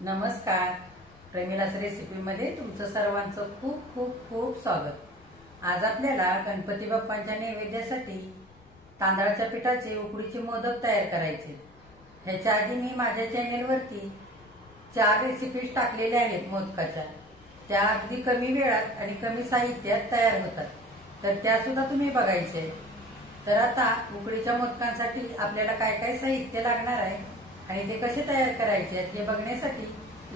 नमस्कार. प्रेमिलास रेसिपीमध्ये तुमचं सर्वांचं खूप खूप खूप स्वागत. आज आपल्याला गणपती बाप्पांच्या नैवेद्यासाठी तांदळाच्या पिठाचे उकडीचे मोदक तयार करायचे. ह्याच्या आधी मी माझ्या चॅनेलवरती 4 रेसिपीज टाकलेल्या आहेत मोदकाच्या. त्या अगदी कमी वेळात आणि कमी साहित्यात तयार होतात, तर त्या सुद्धा तुम्ही बघायचे. तर आता उकडीच्या मोदकांसाठी आपल्याला काय काय साहित्य लागणार आहे आणि ते कसे तयार करायचे हे बघण्यासाठी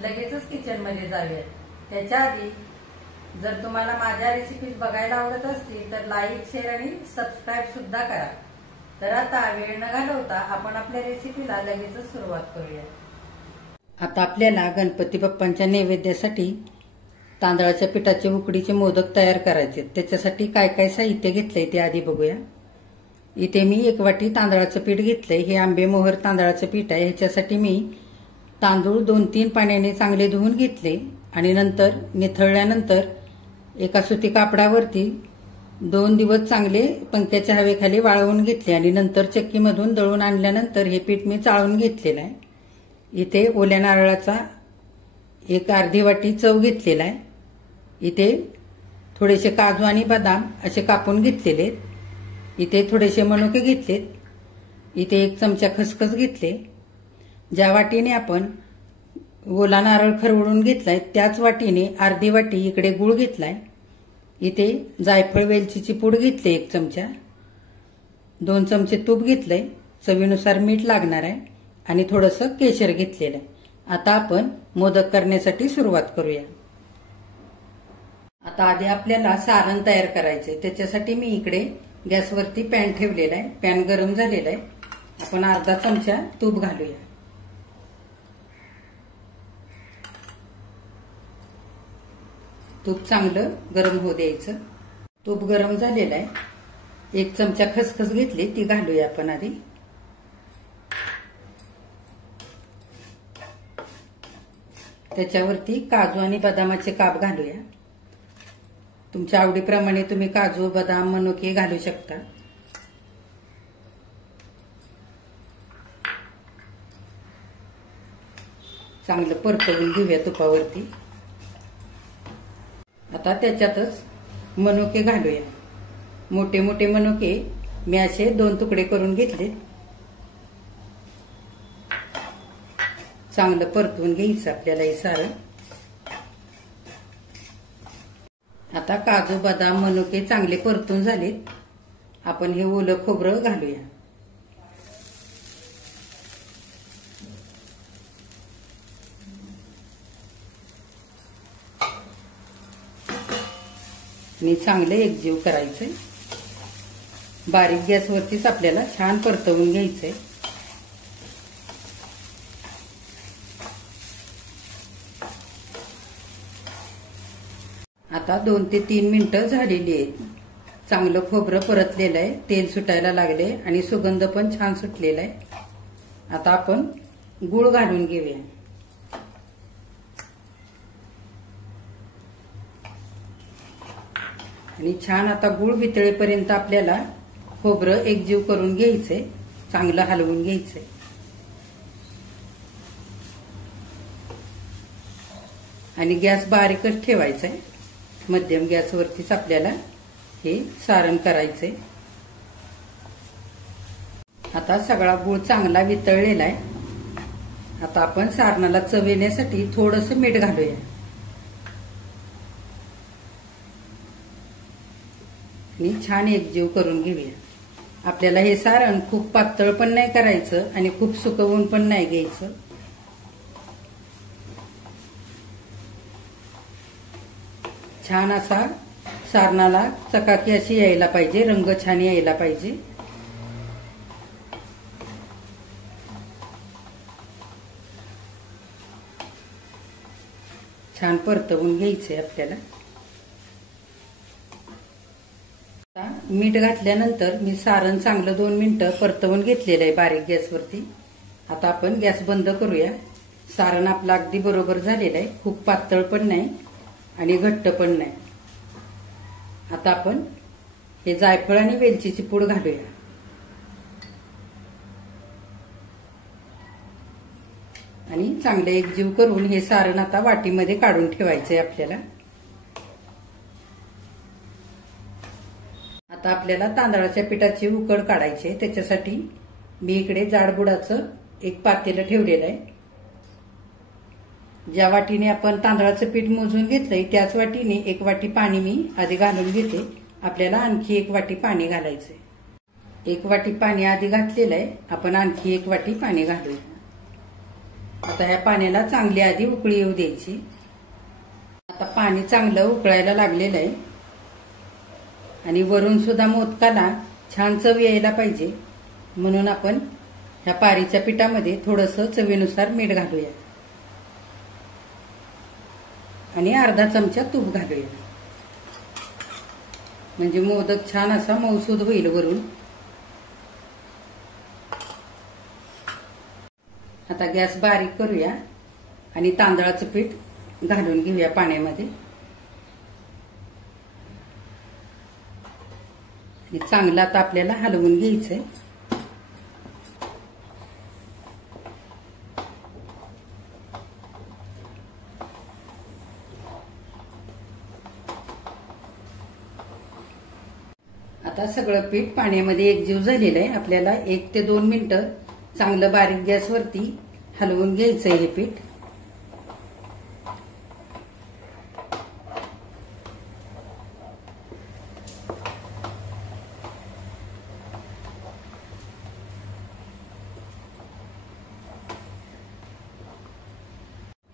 लगेचच किचन मध्ये जाऊयात. त्याच्या आधी जर तुम्हाला माझ्या रेसिपीज बघायला आवडत असतील तर लाईक, शेअर आणि सबस्क्राईब सुद्धा करा. तर आता वेळ न घालवता आपण आपल्या रेसिपीला लगेचच सुरुवात करूया. आता आपल्याला गणपती बाप्पांच्या नैवेद्यासाठी तांदळाच्या पिठाचे उकडीचे मोदक तयार करायचे. त्याच्यासाठी काय काय साहित्य घेतलंय ते आधी बघूया. इथे मी 1 वाटी तांदळाचं पीठ घेतलंय. हे आंबेमोहर तांदळाचं पीठ आहे. ह्याच्यासाठी मी तांदूळ 2-3 पाण्याने चांगले धुवून घेतले आणि नंतर निथळल्यानंतर एका सुती कापडावरती 2 दिवस चांगले पंख्याच्या हवेखाली वाळवून घेतले आणि नंतर चक्कीमधून दळून आणल्यानंतर हे पीठ मी चाळून घेतलेलं आहे. इथे ओल्या नारळाचा 1 अर्धी वाटी चव घेतलेला आहे. इथे थोडेसे काजू आणि बदाम असे कापून घेतलेले. इथे थोडेसे मनुके घेतलेत. इथे 1 चमचा खसखस घेतले. ज्या वाटीने आपण ओला नारळ खरवडून घेतलाय त्याच वाटीने अर्धी वाटी इकडे गुळ घेतलाय. इथे जायफळ वेलचीची पूड घेतली 1 चमचा. 2 चमचे तूप घेतलंय. चवीनुसार मीठ लागणार आहे आणि थोडंसं केशर घेतलेलं आहे. आता आपण मोदक करण्यासाठी सुरुवात करूया. आता आधी आपल्याला सारण तयार करायचंय. त्याच्यासाठी मी इकडे गॅसवरती पॅन ठेवलेला आहे. पॅन गरम झालेला आहे. आपण अर्धा चमचा तूप घालूया. तूप चांगलं गरम होऊ द्यायचं. तूप गरम झालेलं आहे. 1 चमचा खसखस घेतली ती घालूया आपण आधी. त्याच्यावरती काजू आणि बदामाचे काप घालूया. तुमच्या आवडीप्रमाणे तुम्ही काजू, बदाम, मनुके घालू शकता. चांगलं परतवून घेऊया तुपावरती. आता त्याच्यातच मनुके घालूया. मोठे मोठे मनुके मी असे 2 तुकडे करून घेतले. चांगलं परतवून घ्यायचं आपल्याला हे सारण. आता काजू, बदाम, मनुके चांगले परतून झालेत. आपण हे ओलं खोबरं घालूया. आणि चांगले एकजीव करायचंय. बारीक गॅसवरतीच आपल्याला छान परतवून घ्यायचंय. आता 2 ते 3 मिनिटं झालेली आहेत. चांगलं खोबरं परतलेलं आहे. तेल सुटायला लागले आणि सुगंध पण छान सुटलेला आहे. आता आपण गूळ घालून घेऊया. आणि छान आता गूळ वितळेपर्यंत आपल्याला खोबरं एकजीव करून घ्यायचंय. चांगलं हलवून घ्यायचंय. आणि गॅस बारीकच ठेवायचा आहे. मध्यम गॅसवरतीच आपल्याला हे सारण करायचंय. आता सगळा गूळ चांगला वितळलेला आहे. आता आपण सारणाला चव येण्यासाठी थोडंसं मीठ घालूया. आणि छान एकजीव करून घेऊया. आपल्याला हे सारण खूप पातळ पण नाही करायचं आणि खूप सुकवून पण नाही घ्यायचं. छान असा सारणाला चकाकी अशी यायला पाहिजे. रंग छान यायला पाहिजे. छान परतवून घ्यायचंय आपल्याला. मीठ घातल्यानंतर मी सारण चांगलं 2 मिनिटं परतवून घेतलेलं आहे बारीक गॅसवरती. आता आपण गॅस बंद करूया. सारण आपलं अगदी बरोबर झालेलं आहे. खूप पातळ पण नाही आणि घट्ट पण नाही. आता आपण हे जायफळ आणि वेलचीची पूड घालूया. आणि चांगले एकजीव करून हे सारण आता वाटीमध्ये काढून ठेवायचंय आपल्याला. आता आपल्याला तांदळाच्या पिठाची उकड काढायची आहे. त्याच्यासाठी मी इकडे जाड बुडाचं एक पातेलं ठेवलेलं आहे. ज्या वाटीने आपण तांदळाचं पीठ मोजून घेतलंय त्याच वाटीने 1 वाटी पाणी मी आधी घालून घेते. आपल्याला आणखी 1 वाटी पाणी घालायचंय. 1 वाटी पाणी आधी घातलेलं आहे. आपण आणखी 1 वाटी पाणी घालूया. आता ह्या पाण्याला चांगली आधी उकळी येऊ द्यायची. आता पाणी चांगलं उकळायला लागलेलं आहे आणि वरून सुद्धा मोदकाला छान चव यायला पाहिजे म्हणून आपण ह्या पारीच्या पिठामध्ये थोडंसं चवीनुसार मीठ घालूया आणि अर्धा चमचा तूप घालूया. म्हणजे मोदक छान असा मऊसूद होईल वरून. आता गॅस बारीक करूया आणि तांदळाचं पीठ घालून घेऊया पाण्यामध्ये. चांगलं आता आपल्याला हलवून घ्यायचंय. आता सगळं पीठ पाण्यामध्ये एकजीव झालेलं आहे. आपल्याला 1 ते 2 मिनिटं चांगलं बारीक गॅसवरती हलवून घ्यायचंय हे पीठ.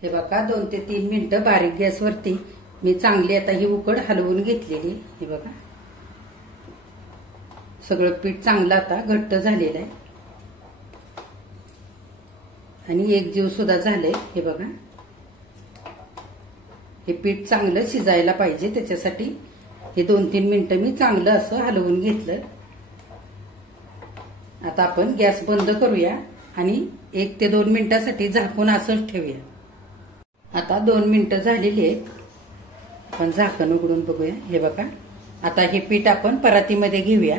हे बघा 2 ते 3 मिनिटं बारीक गॅसवरती मी चांगली आता ही उकड हलवून घेतलेली. हे बघा सगळं पीठ चांगलं आता घट्ट झालेलं आहे आणि एकजीव सुद्धा झालंय. हे बघा हे पीठ चांगलं शिजायला पाहिजे. त्याच्यासाठी हे 2-3 मिनिटं मी चांगलं असं हलवून घेतलं. आता आपण गॅस बंद करूया आणि 1 ते 2 मिनिटासाठी झाकून असंच ठेवूया. आता 2 मिनिटं झालेली आहेत. आपण झाकण उघडून बघूया. हे बघा आता हे पीठ आपण परातीमध्ये घेऊया.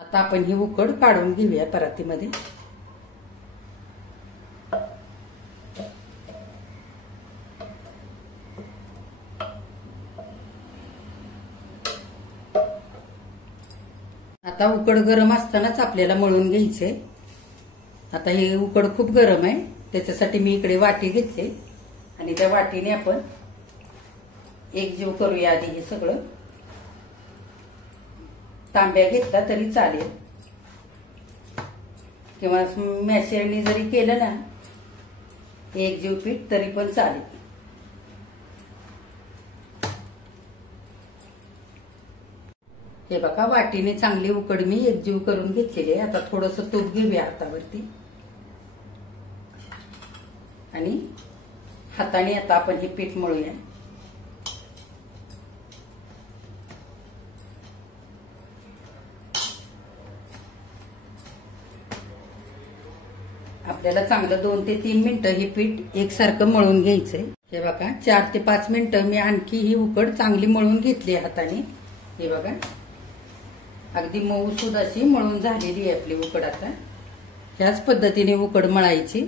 आता आपण ही उकड काढून घेऊया परातीमध्ये. आता उकड गरम असतानाच आपल्याला मळून घ्यायचे. आता हे उकड खूप गरम आहे त्याच्यासाठी मी इकडे वाटी घेतली आणि त्या वाटीने आपण एकजीव करूया आधी हे सगळं. तांब्या घेतला तरी चालेल किंवा मॅशरनी जरी केलं ना एकजीव पीठ तरी पण चालेल. हे बघा वाटीने चांगली उकड मी एकजीव करून घेतलेली आहे. आता थोडंसं तूप घेऊया हातावरती आणि हाताने आता आपण हे पीठ मळूया. आपल्याला चांगलं 2 ते 3 मिनिटं हे पीठ एकसारखं मळून घ्यायचंय. हे बघा 4 ते 5 मिनिटं मी आणखी ही उकड चांगली मळून घेतली हाताने. हे बघा अगदी मऊसूद अशी मळून झालेली आहे आपली उकड. आता ह्याच पद्धतीने उकड मळायची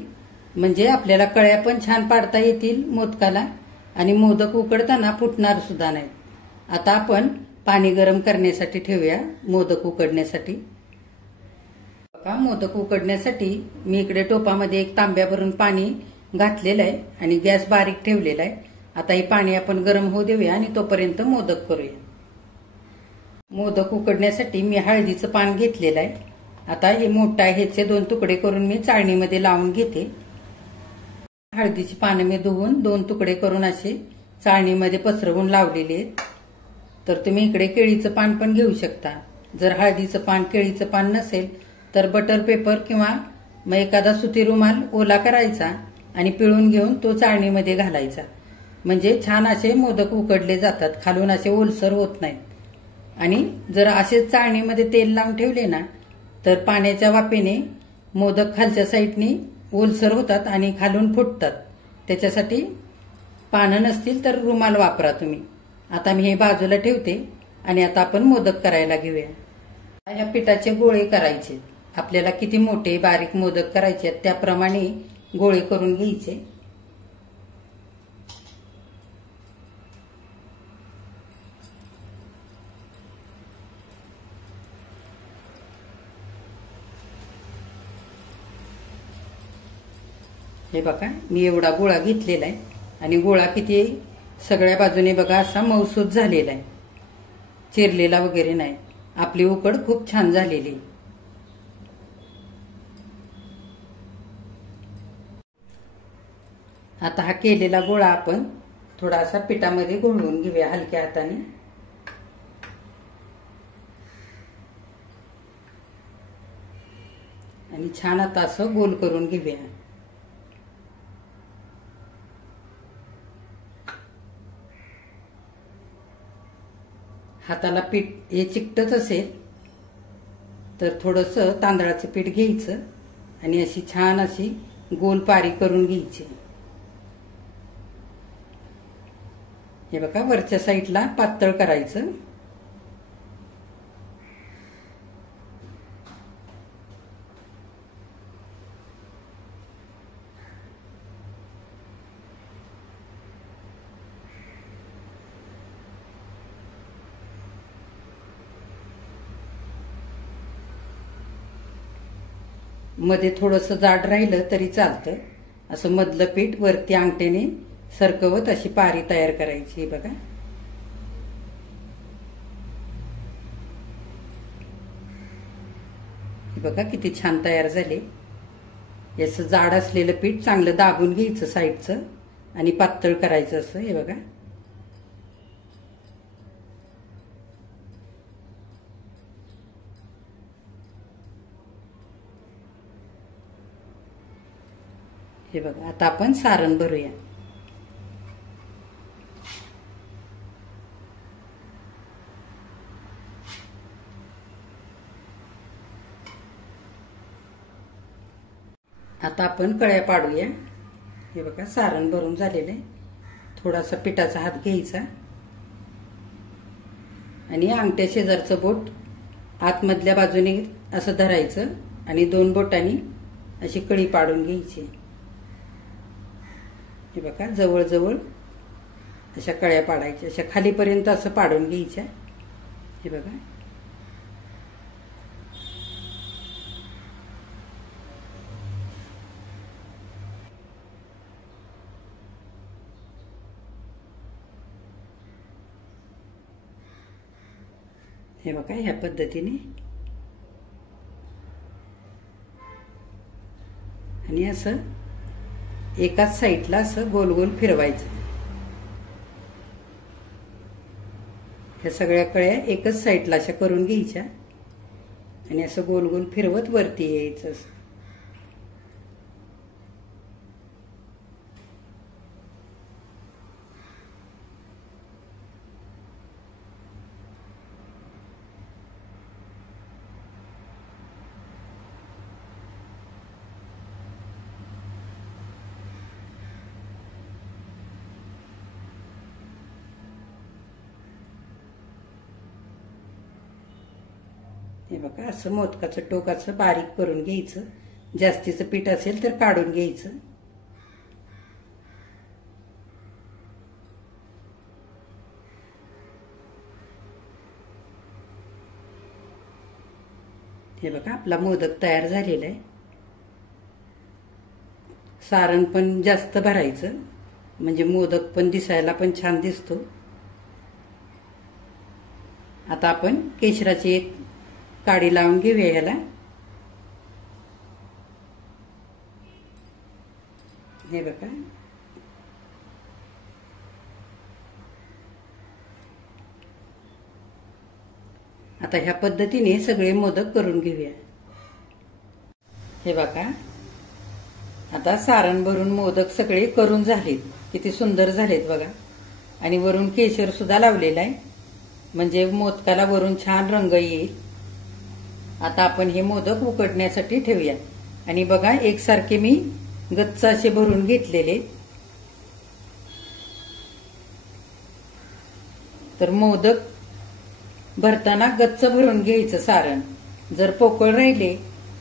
म्हणजे आपल्याला कळ्या पण छान पाडता येतील मोदकाला आणि मोदक उकडताना फुटणार सुद्धा नाही. आता आपण पाणी गरम करण्यासाठी ठेवूया मोदक उकडण्यासाठी. बघा मोदक उकडण्यासाठी मी इकडे टोपामध्ये 1 तांब्या भरून पाणी घातलेलं आहे आणि गॅस बारीक ठेवलेला आहे. आता हे पाणी आपण गरम होऊ देऊया आणि तोपर्यंत मोदक करूया. मोदक उकडण्यासाठी मी हळदीचं पान घेतलेलं आहे. आता हे मोठं आहे ह्याचे 2 तुकडे करून मी चाळणीमध्ये लावून घेते. हळदीची पानं मी धुवून 2 तुकडे करून असे चाळणीमध्ये पसरवून लावलेले आहेत. तर तुम्ही इकडे केळीचं पान पण घेऊ शकता. जर हळदीचं पान केळीचं पान नसेल तर बटर पेपर किंवा मग एखादा सुती रुमाल ओला करायचा आणि पिळून घेऊन तो चाळणीमध्ये घालायचा. म्हणजे छान असे मोदक उकडले जातात. खालून असे ओलसर होत नाहीत. आणि जर असेच चाळणीमध्ये तेल लावून ठेवले ना तर पाण्याच्या वाफेने मोदक खालच्या साईडनी ओलसर होतात आणि खालून फुटतात. त्याच्यासाठी पानं नसतील तर रुमाल वापरा तुम्ही. आता मी हे बाजूला ठेवते आणि आता आपण मोदक करायला घेऊया. ह्या पिठाचे गोळे करायचे. आपल्याला किती मोठे बारीक मोदक करायचे त्याप्रमाणे गोळे करून घ्यायचे। हे बघा मी एवढा गोळा घेतलेला आहे आणि गोळा किती सगळ्या बाजूने बघा असा मऊसूत झालेला आहे, चिरलेला वगैरे नाही। आपली उकड खूप छान झालेली। आता हा केलेला गोळा आपण थोडासा पिठामध्ये घोळवून घेऊया हलक्या हाताने। आणि छान आता असं गोल करून घेऊया। हाताला पीठ हे चिकटच असेल तर थोडंसं तांदळाचं पीठ घ्यायचं आणि अशी छान अशी गोल पारी करून घ्यायची। हे बघा वरच्या साईडला पातळ करायचं। मध्ये थोडंसं जाड राहिलं तरी चालतं। असं मधलं पीठ वरती अंगठ्याने सरकवत अशी पारी तयार करायची। बघा बघा किती छान तयार झाले। याचं जाड असलेलं पीठ चांगलं दाबून घ्यायचं साईडचं आणि पातळ करायचं असं। हे बघा हे बघा आता आपण सारण भरूया। आता आपण कळ्या पाडूया। हे बघा सारण भरून झालेलं आहे। थोडासा पिठाचा हात घ्यायचा आणि अंगठ्या शेजारचं बोट आतमधल्या बाजूने असं धरायचं आणि दोन बोटांनी अशी कळी पाडून घ्यायची। हे बघा जवळ जवळ अशा कळ्या पाडायच्या, अशा खालीपर्यंत असं पाडून घ्यायच्या। हे बघा हे बघा ह्या पद्धतीने आणि असं एकाच साईडला असं गोल गोल फिरवायचं। ह्या सगळ्या कळ्या एकच साईडला अशा करून घ्यायच्या आणि असं गोल गोल फिरवत वरती यायचं। हे बघा असं मोदकाचं टोकाचं बारीक करून घ्यायचं। जास्तीचं पीठ असेल तर काढून घ्यायचं। हे बघा आपला मोदक तयार झालेला आहे। सारण पण जास्त भरायचं म्हणजे मोदक पण दिसायला पण छान दिसतो। आता आपण केशराची एक काडी लावून घेऊया याला। हे बघा आता ह्या पद्धतीने सगळे मोदक करून घेऊया। हे बघा आता सारण भरून मोदक सगळे करून झालेत, किती सुंदर झालेत बघा। आणि वरून केशर सुद्धा लावलेला आहे म्हणजे मोदकाला वरून छान रंग येईल। आता आपण हे मोदक उकडण्यासाठी ठेवूया। आणि बघा एकसारखे मी गच्च असे भरून घेतलेले। तर मोदक भरताना गच्च भरून घ्यायचं सारण। जर पोकळ राहिले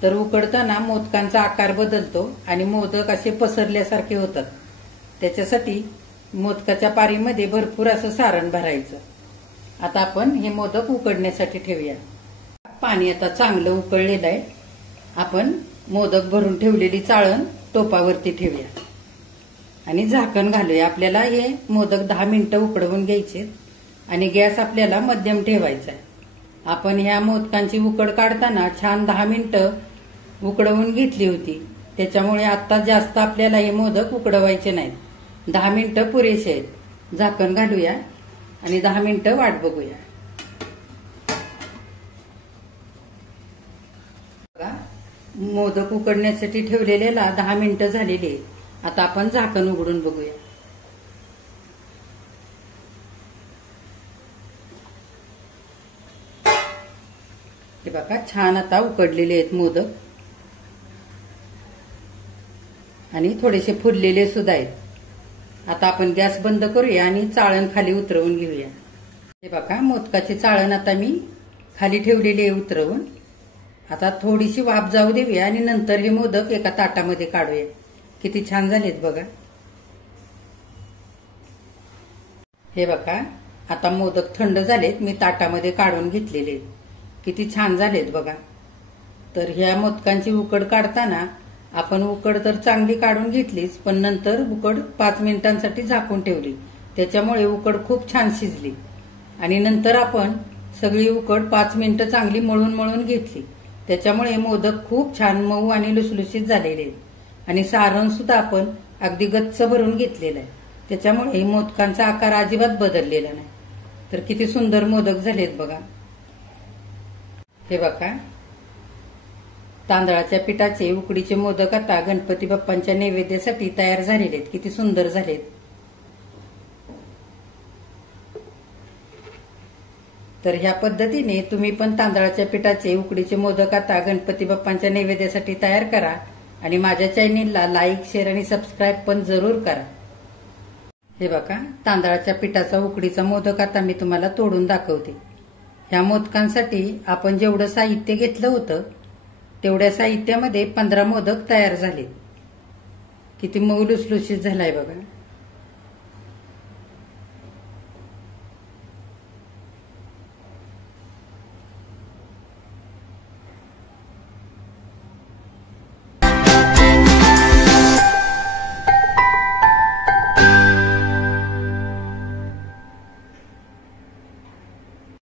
तर उकडताना मोदकांचा आकार बदलतो आणि मोदक असे पसरल्यासारखे होतात. त्याच्यासाठी मोदकाच्या पारीमध्ये भरपूर असं सारण भरायचं. आता आपण हे मोदक उकडण्यासाठी ठेवूया. पाणी आता चांगलं उकळलेलं आहे. आपण मोदक भरून ठेवलेली चाळण टोपावरती ठेवूया आणि झाकण घालूया. आपल्याला हे मोदक 10 मिनिटं उकडवून घ्यायचे आणि गॅस आपल्याला मध्यम ठेवायचा आहे. आपण ह्या मोदकांची उकड काढताना छान 10 मिनिटं उकडवून घेतली होती. त्याच्यामुळे आता जास्त आपल्याला हे मोदक उकडवायचे नाहीत. 10 मिनिटं पुरेसे आहेत. झाकण घालूया आणि 10 मिनिटं वाट बघूया. मोदक उकडण्यासाठी ठेवलेल्याला 10 मिनिटं झालेली आहेत. आता आपण झाकण उघडून बघूया. हे बघा छान आता उकडलेले आहेत मोदक आणि थोडेसे फुललेले सुद्धा आहेत. आता आपण गॅस बंद करूया आणि चाळण खाली उतरवून घेऊया. हे बघा मोदकाची चाळण आता मी खाली ठेवलेली आहे उतरवून. आता थोडीशी वाफ जाऊ देऊया आणि नंतर हे मोदक एका ताटामध्ये काढूया. किती छान झालेत बघा. हे बघा आता मोदक थंड झालेत. मी ताटामध्ये काढून घेतलेले आहेत. किती छान झालेत बघा. तर ह्या मोदकांची उकड काढताना आपण उकड तर चांगली काढून घेतलीच, पण नंतर उकड 5 मिनिटांसाठी झाकून ठेवली. त्याच्यामुळे उकड खूप छान शिजली आणि नंतर आपण सगळी उकड 5 मिनिटं चांगली मळून घेतली. त्याच्यामुळे मोदक खूप छान मऊ आणि लुसलुशीत झालेले आहेत आणि सारण सुद्धा आपण अगदी गच्च भरून घेतलेलं आहे. त्याच्यामुळे मोदकांचा आकार अजिबात बदललेला नाही. तर किती सुंदर मोदक झालेत बघा. हे बघा तांदळाच्या पिठाचे उकडीचे मोदक आता गणपती बाप्पांच्या नैवेद्यासाठी तयार झालेले आहेत. किती सुंदर झालेत. तर ह्या पद्धतीने तुम्ही पण तांदळाच्या पिठाचे उकडीचे मोदक आता गणपती बाप्पांच्या नैवेद्यासाठी तयार करा आणि माझ्या चॅनेलला लाईक, शेअर आणि सबस्क्राईब पण जरूर करा. हे बघा तांदळाच्या पिठाचा उकडीचा मोदक आता मी तुम्हाला तोडून दाखवते. ह्या मोदकांसाठी आपण जेवढं साहित्य घेतलं होतं तेवढ्या साहित्यामध्ये 15 मोदक तयार झाले. किती मऊ लुसलुशीत झालाय बघा.